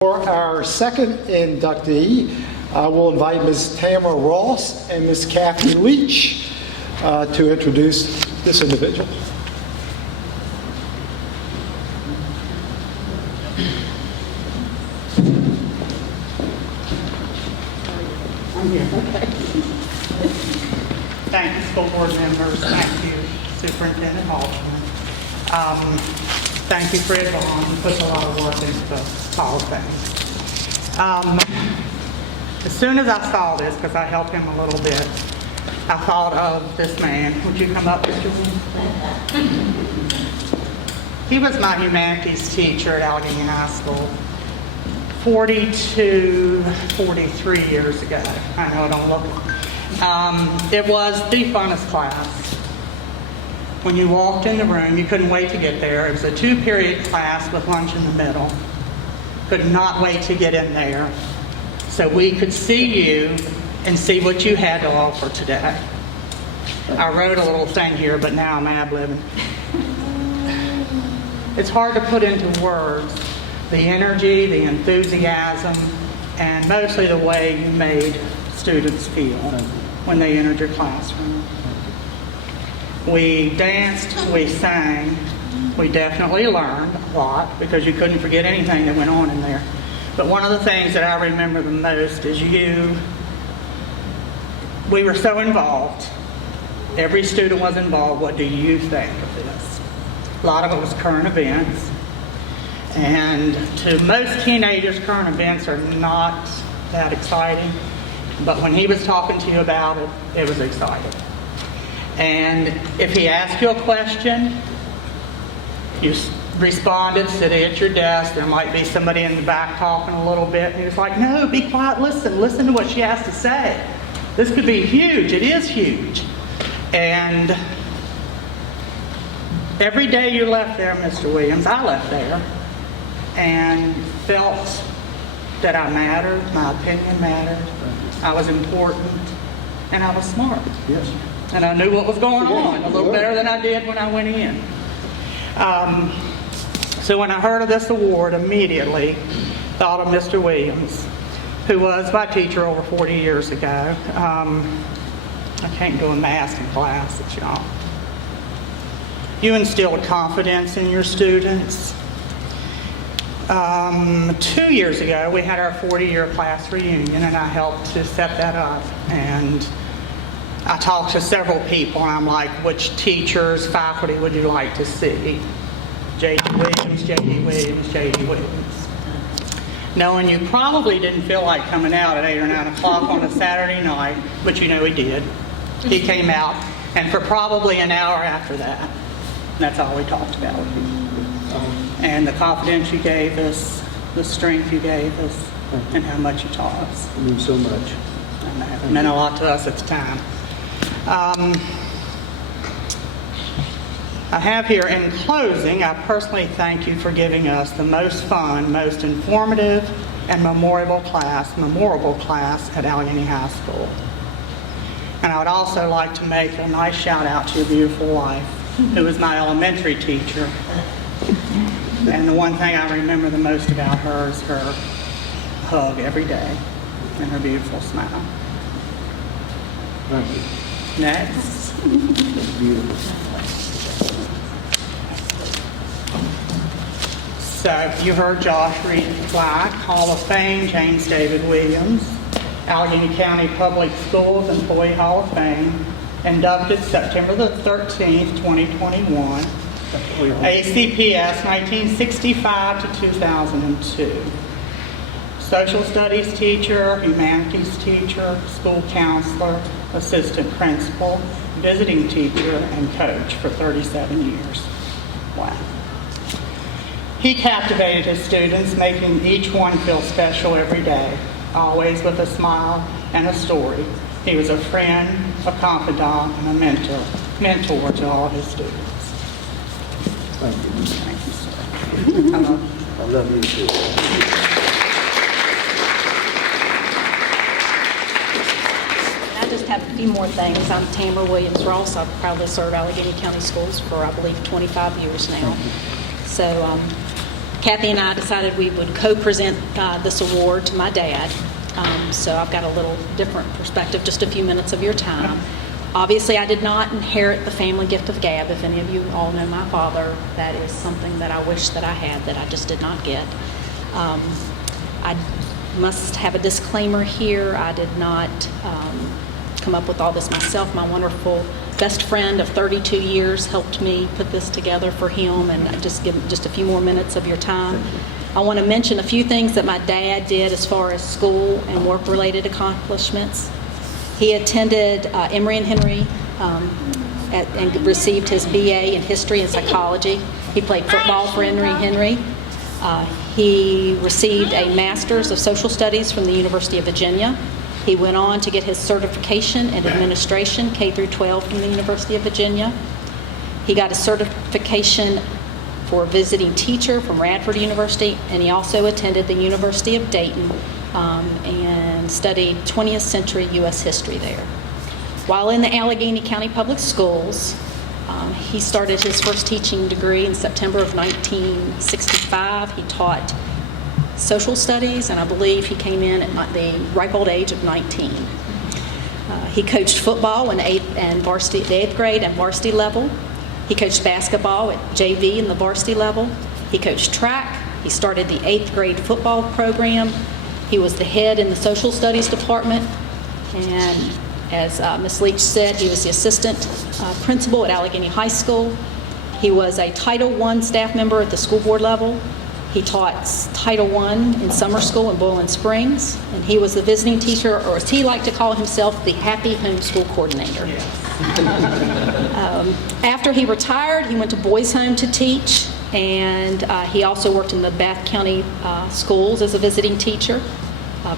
For our second inductee, we'll invite Ms. Tamara Ross and Ms. Kathy Leach to introduce this individual. I'm here. Okay. Thank you, school board members. Thank you, Superintendent Halterman. Thank you, Fred Vaughn, who puts a lot of work into the Hall of Fame. As soon as I saw this, because I helped him a little bit, I thought of this man. Would you come up, Mr. Williams? He was my humanities teacher at Alleghany High School 42, 43 years ago. I know it don't look like. It was the funnest class. When you walked in the room, you couldn't wait to get there. It was a 2-period class with lunch in the middle. Could not wait to get in there so we could see you and see what you had to offer today. I wrote a little thing here, but now I'm ad-libbing. It's hard to put into words the energy, the enthusiasm, and mostly the way you made students feel when they entered your classroom. We danced, we sang, we definitely learned a lot because you couldn't forget anything that went on in there. But one of the things that I remember the most is we were so involved. Every student was involved. What do you think of this? A lot of it was current events. And to most teenagers, current events are not that exciting. But when he was talking to you about it, it was exciting. And if he asked you a question, you responded, sitting at your desk. There might be somebody in the back talking a little bit. And he was like, no, be quiet, listen to what she has to say. This could be huge. It is huge. And every day you left there, Mr. Williams, I left there and felt that I mattered, my opinion mattered, I was important, and I was smart. Yes. And I knew what was going on a little better than I did when I went in. So when I heard of this award, immediately thought of Mr. Williams, who was my teacher over 40 years ago. I can't do a math in classes, y'all. You instilled confidence in your students. 2 years ago, we had our 40-year class reunion, and I helped to set that up. And I talked to several people, and I'm like, which teachers, faculty would you like to see? J.D. Williams, J.D. Williams, J.D. Williams. Knowing you probably didn't feel like coming out at 8 or 9 o'clock on a Saturday night, but you know he did. He came out, and for probably an hour after that, that's all we talked about. And the confidence you gave us, the strength you gave us, and how much you taught us. It means so much. I know. It meant a lot to us at the time. I have here, in closing, I personally thank you for giving us the most fun, most informative, and memorable class at Alleghany High School. And I would also like to make a nice shout out to your beautiful wife, who was my elementary teacher. And the one thing I remember the most about her is her hug every day and her beautiful smile. Thank you. Next. That's beautiful. So you heard Josh read the plaque, Hall of Fame, James David Williams, Alleghany County Public Schools Employee Hall of Fame, inducted September the 13th, 2021, ACPS 1965 to 2002. Social studies teacher, humanities teacher, school counselor, assistant principal, visiting teacher, and coach for 37 years. Wow. He captivated his students, making each one feel special every day, always with a smile and a story. He was a friend, a confidant, and a mentor to all his students. Thank you. Thank you, sir. I love you too. I just have a few more things. I'm Tamara Williams Ross. I've proudly served Alleghany County Schools for, I believe, 25 years now. So Kathy and I decided we would co-present this award to my dad. So I've got a little different perspective, just a few minutes of your time. Obviously, I did not inherit the family gift of gab. If any of you all know my father, that is something that I wish that I had that I just did not get. I must have a disclaimer here. I did not come up with all this myself. My wonderful best friend of 32 years helped me put this together for him, and I just give just a few more minutes of your time. I want to mention a few things that my dad did as far as school and work-related accomplishments. He attended Emory and Henry and received his BA in History and Psychology. He played football for Emory and Henry. He received a Master's of Social Studies from the University of Virginia. He went on to get his certification in administration, K through 12, from the University of Virginia. He got a certification for visiting teacher from Radford University, and he also attended the University of Dayton and studied 20th century U.S. history there. While in the Alleghany County Public Schools, he started his first teaching degree in September of 1965. He taught social studies, and I believe he came in at the ripe old age of 19. He coached football in the 8th grade and varsity level. He coached basketball at JV in the varsity level. He coached track. He started the 8th grade football program. He was the head in the social studies department. And as Ms. Leach said, he was the assistant principal at Alleghany High School. He was a Title I staff member at the school board level. He taught Title I in summer school in Boiling Springs, and he was the visiting teacher, or as he liked to call himself, the happy homeschool coordinator. After he retired, he went to Boys Home to teach, and he also worked in the Bath County schools as a visiting teacher.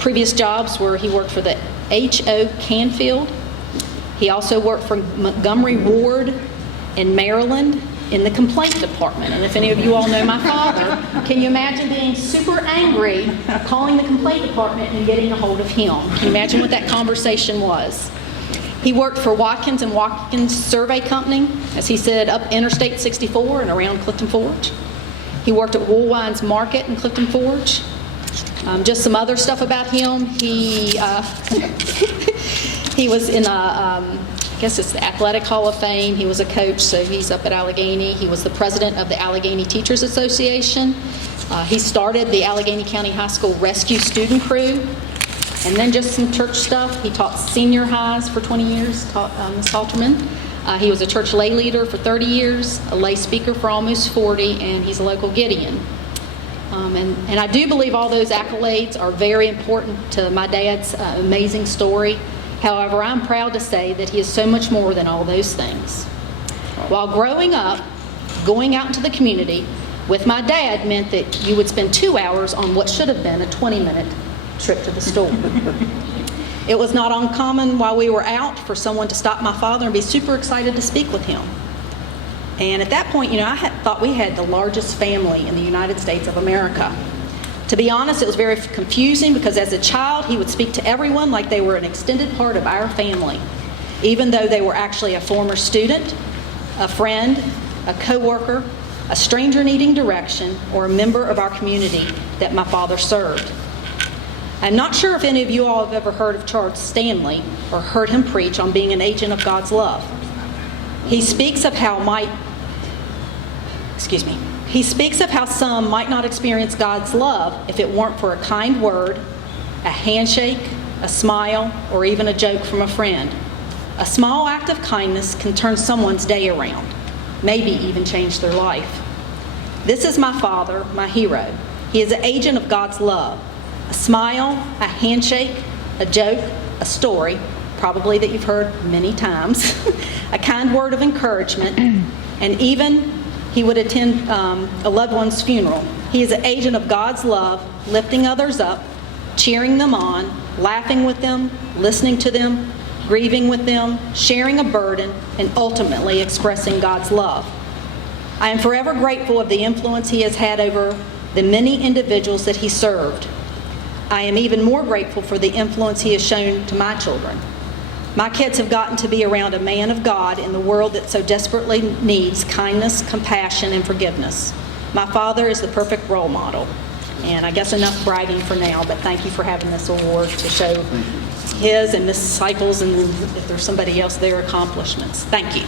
Previous jobs were he worked for the H.O. Canfield. He also worked for Montgomery Ward in Maryland in the complaint department. And if any of you all know my father, can you imagine being super angry, calling the complaint department and getting a hold of him? Can you imagine what that conversation was? He worked for Watkins & Watkins Survey Company, as he said, up Interstate 64 and around Clifton Forge. He worked at Woolwines Market in Clifton Forge. Just some other stuff about him. He was in I guess it's the Athletic Hall of Fame. He was a coach, so he's up at Alleghany. He was the president of the Alleghany Teachers Association. He started the Alleghany County High School Rescue Student Crew. And then just some church stuff. He taught senior highs for 20 years, Ms. Halterman. He was a church lay leader for 30 years, a lay speaker for almost 40, and he's a local Gideon. And I do believe all those accolades are very important to my dad's amazing story. However, I'm proud to say that he is so much more than all those things. While growing up, going out into the community with my dad meant that you would spend 2 hours on what should have been a 20-minute trip to the store. It was not uncommon while we were out for someone to stop my father and be super excited to speak with him. And at that point, I thought we had the largest family in the United States of America. To be honest, it was very confusing because as a child, he would speak to everyone like they were an extended part of our family, even though they were actually a former student, a friend, a coworker, a stranger needing direction, or a member of our community that my father served. I'm not sure if any of you all have ever heard of Charles Stanley or heard him preach on being an agent of God's love. He speaks of how some might not experience God's love if it weren't for a kind word, a handshake, a smile, or even a joke from a friend. A small act of kindness can turn someone's day around, maybe even change their life. This is my father, my hero. He is an agent of God's love. A smile, a handshake, a joke, a story, probably that you've heard many times, a kind word of encouragement, and even he would attend a loved one's funeral. He is an agent of God's love, lifting others up, cheering them on, laughing with them, listening to them, grieving with them, sharing a burden, and ultimately expressing God's love. I am forever grateful of the influence he has had over the many individuals that he served. I am even more grateful for the influence he has shown to my children. My kids have gotten to be around a man of God in the world that so desperately needs kindness, compassion, and forgiveness. My father is the perfect role model. And I guess enough bragging for now, but thank you for having this award to show his and Mrs. Cycles, and if there's somebody else, their accomplishments. Thank you.